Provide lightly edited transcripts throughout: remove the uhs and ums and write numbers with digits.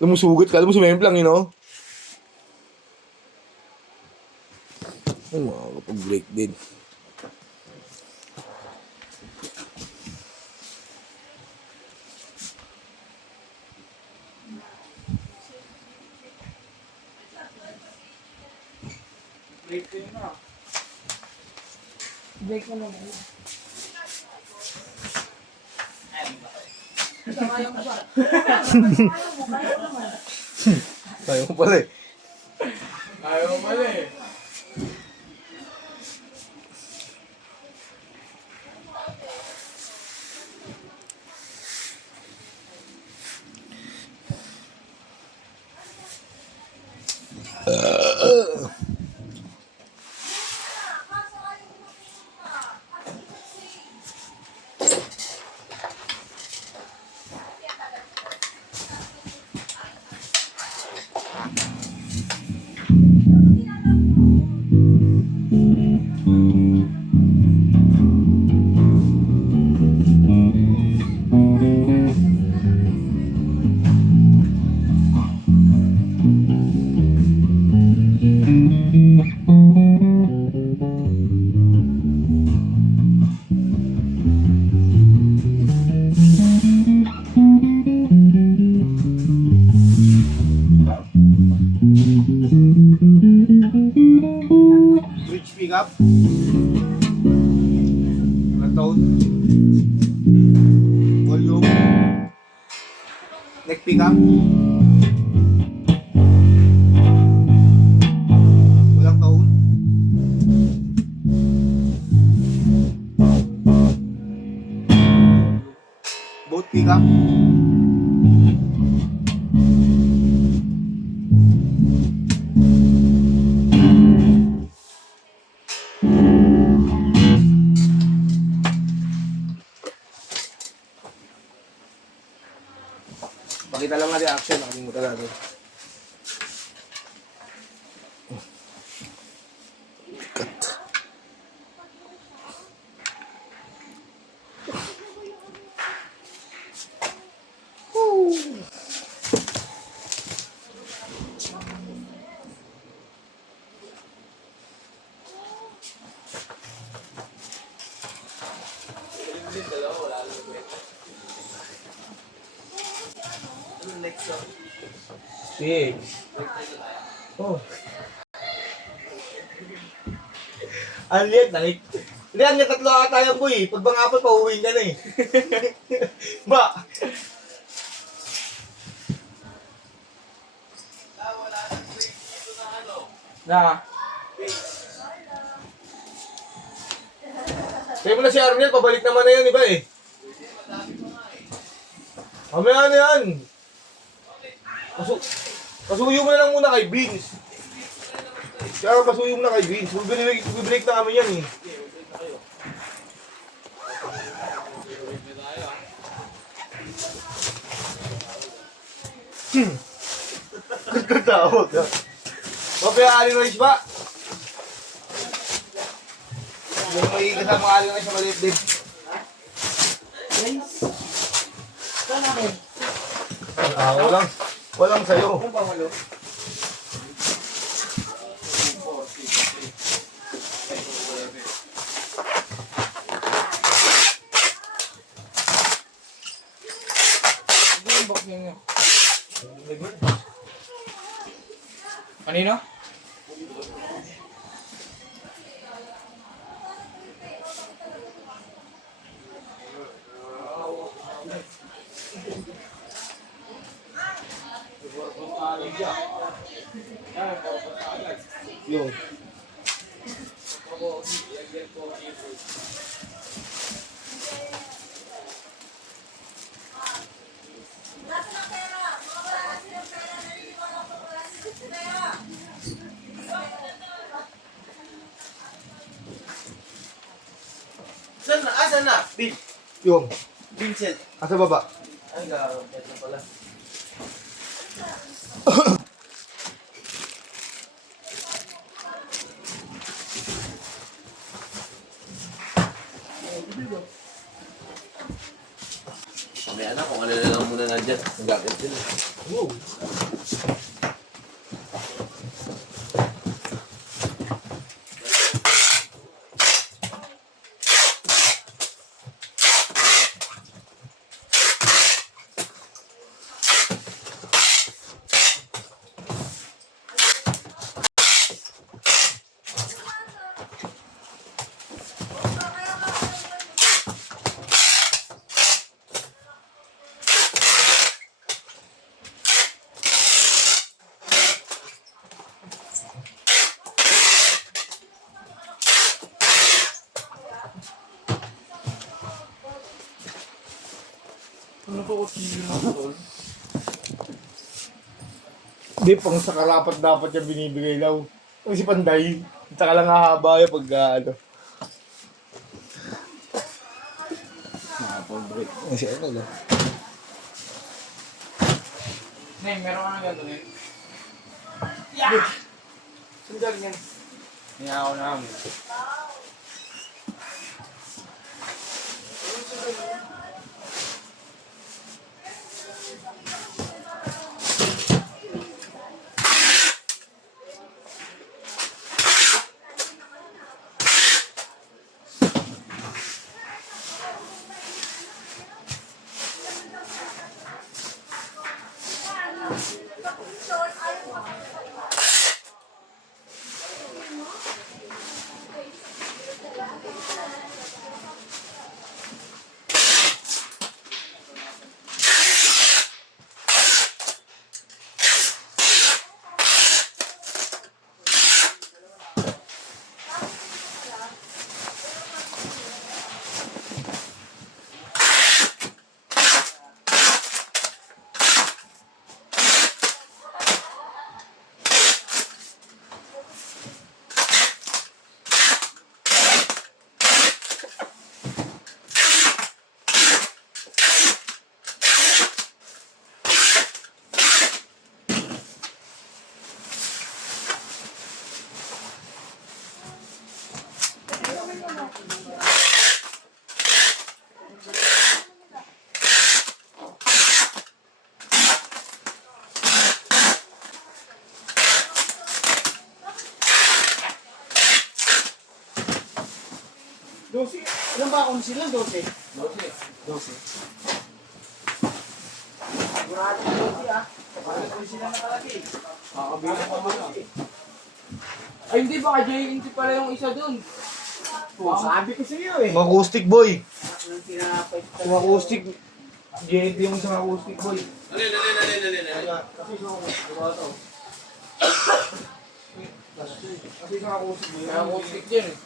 Lumusugat ka, alam mo sumemplang yun, no? Ay, makakapag-break din. Break mo na ba? Ayaw mo pala eh. Ayaw pala eh. Bridge pickup. Walang taon. Volume. Neck pickup. Walang taon. Boat pickup. Pakita lang natin action, nakalimutan natin. Cut. Six. Oh. Ang liit, nakik... Hindi, ang tatlo ata yung boy. Pag bang apat, pauwiin ka na eh. Ba? Na. Kaya mo na si Arnel, pabalik naman na yan, iba eh. Mamaya na yan. Pasuyo mo na lang muna kay Vince. Kaya pasuyo mo na kay Vince. Mag-break na kami yan eh. Tawag ka. Papaya Aling Rice ba? Yung may kasama Aling Rice na maliit din. Saan natin? Walang sayo. Kung pamalo. Hindi yung box ninyo. Kanino? Yung. Saan na? Asan na? Bin. Yung. Vincent. Asa baba? Ay, gano'n. Ito pala. Mamaya na kung ano na lang muna nandyan. dyan. Nagagat sila. Wow. Ano ba kutsilyo na tol? Hindi, pang sa karapat dapat yung binibigay daw. Kasi panday. Saka lang hahaba yung pag ano. Nakapag-break. Kasi ano lang. Nay, meron ka na ganito eh. Sandal yan. Hindi ako namin. Dosi. Ilan ba kung sila? 12. 12. 12. Sigurado dosi ah. Kung sila nakalagi. Kakabilang pa mo lang. Ay, hindi ba ka JNT pala yung isa dun? Sabi ko sa iyo eh. Mga acoustic boy. Ang tinapay. Mga acoustic. JNT yung isang acoustic boy. Alin. Kasi isang acoustic boy. Kasi isang acoustic boy. Kaya ako stick dyan eh.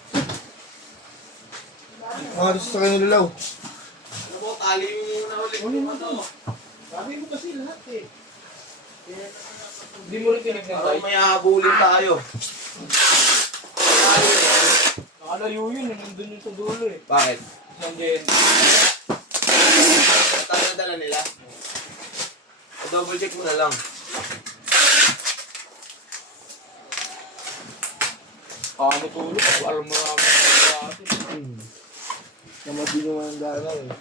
Mga doon sa kanila law. Ano po, tali yung nahuli. Huli mo to. Sabi mo kasi lahat eh. Hindi mo rin tinignan tayo. May hahabulin tayo. Nakalayo yun, nandun yun sa dulo eh. Bakit? Isang JNT. Natala nila? Double check mo na lang. Ano tulog? Alam mo namin sa atin. Namadi naman ang dalaw eh.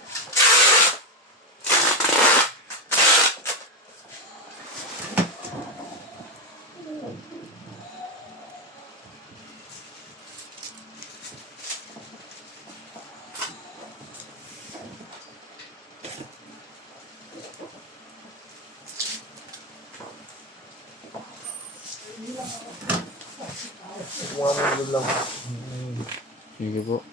Kung ano lang. Sige po.